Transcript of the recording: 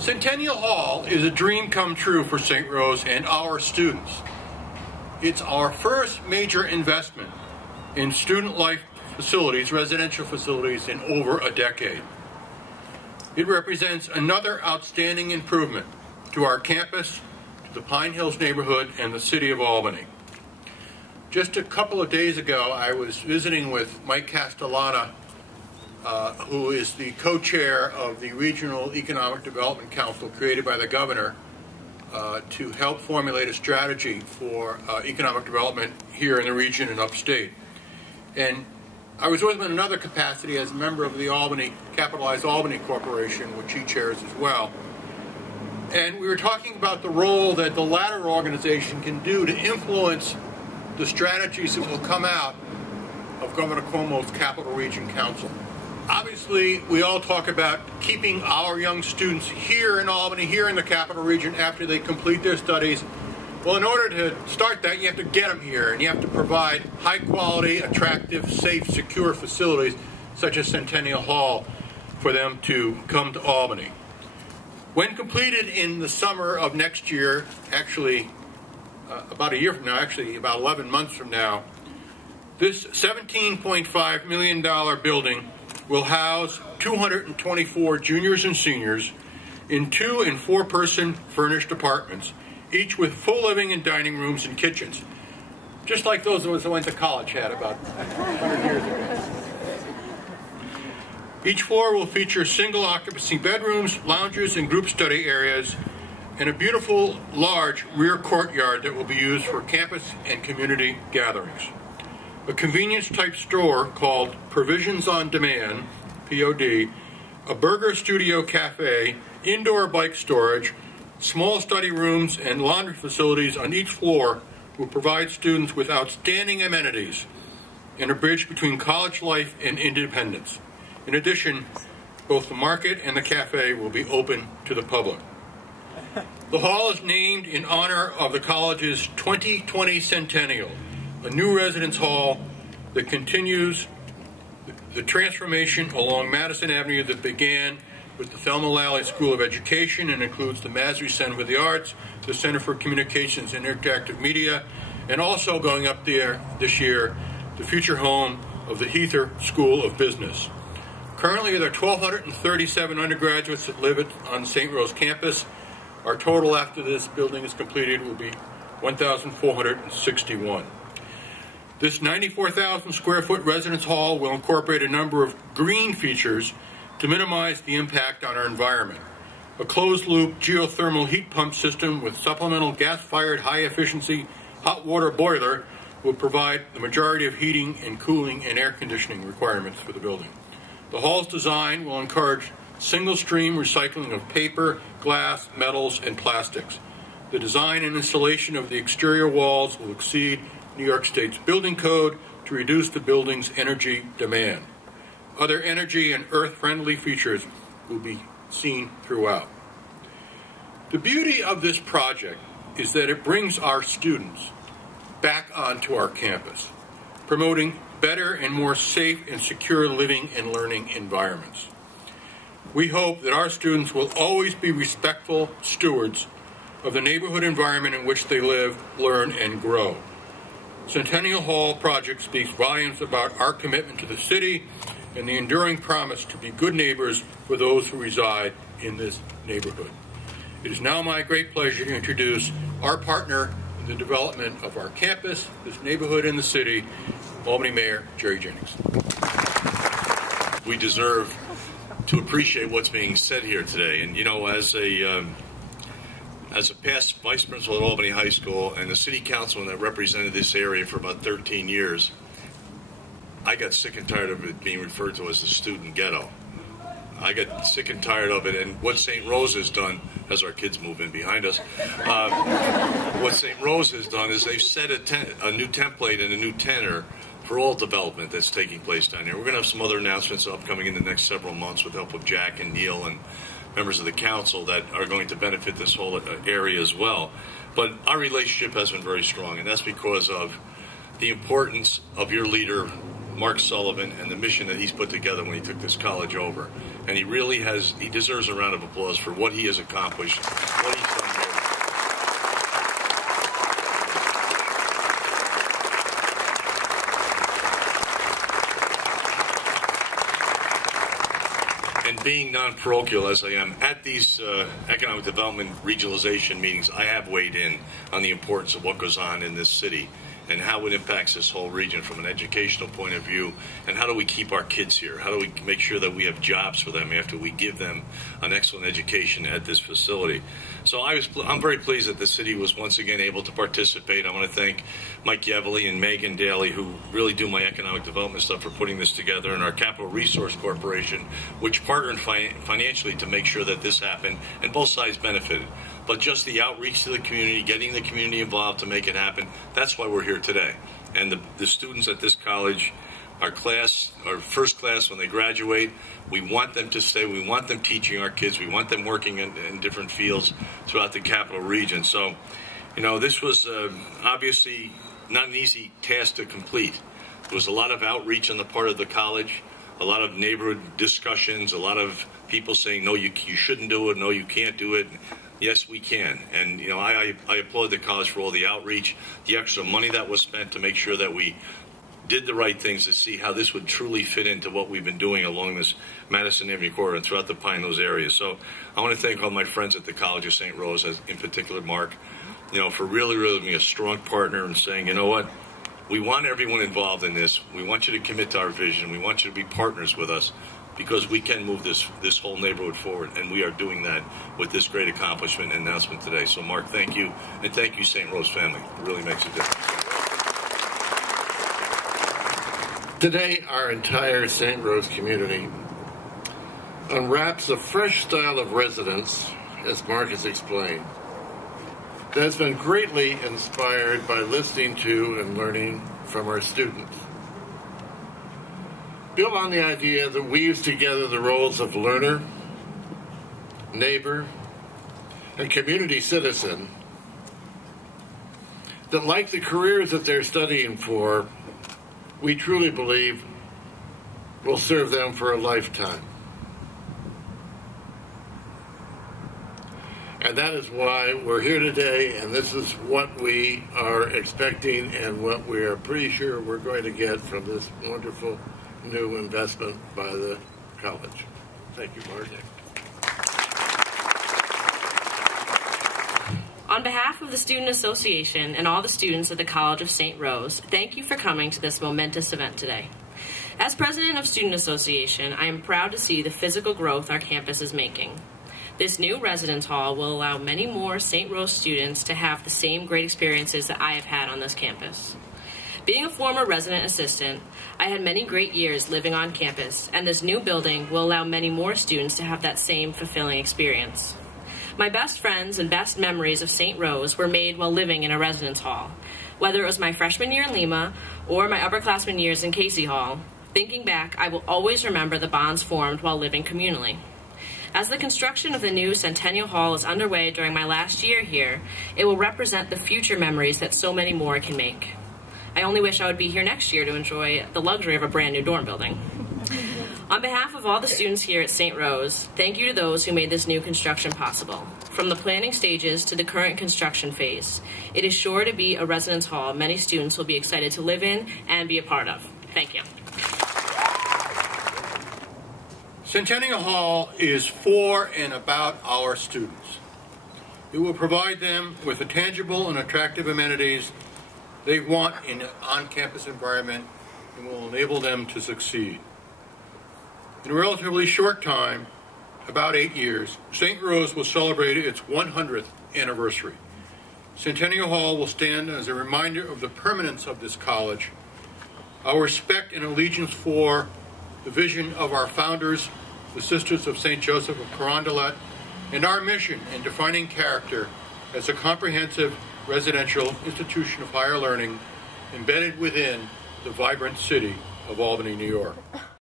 Centennial Hall is a dream come true for St. Rose and our students. It's our first major investment in student life facilities, residential facilities, in over a decade. It represents another outstanding improvement to our campus, to the Pine Hills neighborhood, and the city of Albany. Just a couple of days ago, I was visiting with Mike Castellana, who is the co-chair of the Regional Economic Development Council created by the governor to help formulate a strategy for economic development here in the region and upstate. And I was with him in another capacity as a member of the Capitalized Albany Corporation, which he chairs as well. And we were talking about the role that the latter organization can do to influence the strategies that will come out of Governor Cuomo's Capital Region Council. Obviously, we all talk about keeping our young students here in Albany, here in the Capital Region, after they complete their studies. Well, in order to start that, you have to get them here, and you have to provide high-quality, attractive, safe, secure facilities, such as Centennial Hall, for them to come to Albany. When completed in the summer of next year, actually about a year from now, actually about 11 months from now, this $17.5 million building will house 224 juniors and seniors in 2- and 4-person furnished apartments, each with full living and dining rooms and kitchens, just like those of us that went to college had about 100 years ago. Each floor will feature single occupancy bedrooms, lounges, and group study areas, and a beautiful, large rear courtyard that will be used for campus and community gatherings. A convenience-type store called Provisions on Demand, POD, a burger studio cafe, indoor bike storage, small study rooms, and laundry facilities on each floor will provide students with outstanding amenities and a bridge between college life and independence. In addition, both the market and the cafe will be open to the public. The hall is named in honor of the college's 2020 Centennial, a new residence hall that continues the transformation along Madison Avenue that began with the Thelma Lally School of Education and includes the Masry Center for the Arts, the Center for Communications and Interactive Media, and also going up there this year, the future home of the Huether School of Business. Currently, there are 1,237 undergraduates that live on St. Rose campus. Our total after this building is completed will be 1,461. This 94,000 square foot residence hall will incorporate a number of green features to minimize the impact on our environment. A closed loop geothermal heat pump system with supplemental gas-fired high-efficiency hot water boiler will provide the majority of heating and cooling and air conditioning requirements for the building. The hall's design will encourage single-stream recycling of paper, glass, metals, and plastics. The design and installation of the exterior walls will exceed New York State's building code to reduce the building's energy demand. Other energy and earth-friendly features will be seen throughout. The beauty of this project is that it brings our students back onto our campus, promoting better and more safe and secure living and learning environments. We hope that our students will always be respectful stewards of the neighborhood environment in which they live, learn, and grow. Centennial Hall project speaks volumes about our commitment to the city and the enduring promise to be good neighbors for those who reside in this neighborhood. It is now my great pleasure to introduce our partner in the development of our campus, this neighborhood, in the city, Albany Mayor Jerry Jennings. We deserve to appreciate what's being said here today. And, you know, as a past vice principal at Albany High School and a city councilman that represented this area for about 13 years, I got sick and tired of it being referred to as the student ghetto. I got sick and tired of it, and what St. Rose has done, as our kids move in behind us, what St. Rose has done is they've set a new template and a new tenor for all development that's taking place down here. We're going to have some other announcements upcoming in the next several months with help of Jack and Neil and members of the council that are going to benefit this whole area as well. But our relationship has been very strong, and that's because of the importance of your leader, Mark Sullivan and the mission that he's put together when he took this college over. And he really has, he deserves a round of applause for what he has accomplished, what he's done here. And being non-parochial as I am, at these economic development regionalization meetings, I have weighed in on the importance of what goes on in this city and how it impacts this whole region from an educational point of view, and how do we keep our kids here? How do we make sure that we have jobs for them after we give them an excellent education at this facility? So I'm very pleased that the city was once again able to participate. I want to thank Mike Yevely and Megan Daly, who really do my economic development stuff, for putting this together, and our Capital Resource Corporation, which partnered financially to make sure that this happened, and both sides benefited. But just the outreach to the community, getting the community involved to make it happen, that's why we're here today. And the students at this college, our first class when they graduate, we want them to stay, we want them teaching our kids, we want them working in different fields throughout the capital region. So, you know, this was obviously not an easy task to complete. There was a lot of outreach on the part of the college, a lot of neighborhood discussions, a lot of people saying, no, you shouldn't do it, no, you can't do it. Yes, we can. And, you know, I applaud the college for all the outreach, the extra money that was spent to make sure that we did the right things to see how this would truly fit into what we've been doing along this Madison Avenue corridor and throughout the Pine Hills area. So I want to thank all my friends at the College of St. Rose, in particular Mark, you know, for really being a strong partner and saying, you know what, we want everyone involved in this. We want you to commit to our vision. We want you to be partners with us, because we can move this whole neighborhood forward, and we are doing that with this great accomplishment and announcement today. So, Mark, thank you, and thank you, St. Rose family. It really makes a difference. Today, our entire St. Rose community unwraps a fresh style of residence, as Mark has explained, that has been greatly inspired by listening to and learning from our students. Built on the idea that weaves together the roles of learner, neighbor, and community citizen, that like the careers that they're studying for, we truly believe will serve them for a lifetime. And that is why we're here today, and this is what we are expecting and what we are pretty sure we're going to get from this wonderful new investment by the college. Thank you, Mark. On behalf of the Student Association and all the students at the College of St. Rose, thank you for coming to this momentous event today. As president of Student Association, I am proud to see the physical growth our campus is making. This new residence hall will allow many more St. Rose students to have the same great experiences that I have had on this campus. Being a former resident assistant, I had many great years living on campus, and this new building will allow many more students to have that same fulfilling experience. My best friends and best memories of St. Rose were made while living in a residence hall. Whether it was my freshman year in Lima or my upperclassmen years in Casey Hall, thinking back, I will always remember the bonds formed while living communally. As the construction of the new Centennial Hall is underway during my last year here, it will represent the future memories that so many more can make. I only wish I would be here next year to enjoy the luxury of a brand new dorm building. On behalf of all the students here at St. Rose, thank you to those who made this new construction possible. From the planning stages to the current construction phase, it is sure to be a residence hall many students will be excited to live in and be a part of. Thank you. Centennial Hall is for and about our students. It will provide them with the tangible and attractive amenities they want in an on-campus environment and will enable them to succeed. In a relatively short time, about 8 years, St. Rose will celebrate its 100th anniversary. Centennial Hall will stand as a reminder of the permanence of this college, our respect and allegiance for the vision of our founders, the Sisters of St. Joseph of Carondelet, and our mission in defining character as a comprehensive residential institution of higher learning embedded within the vibrant city of Albany, New York.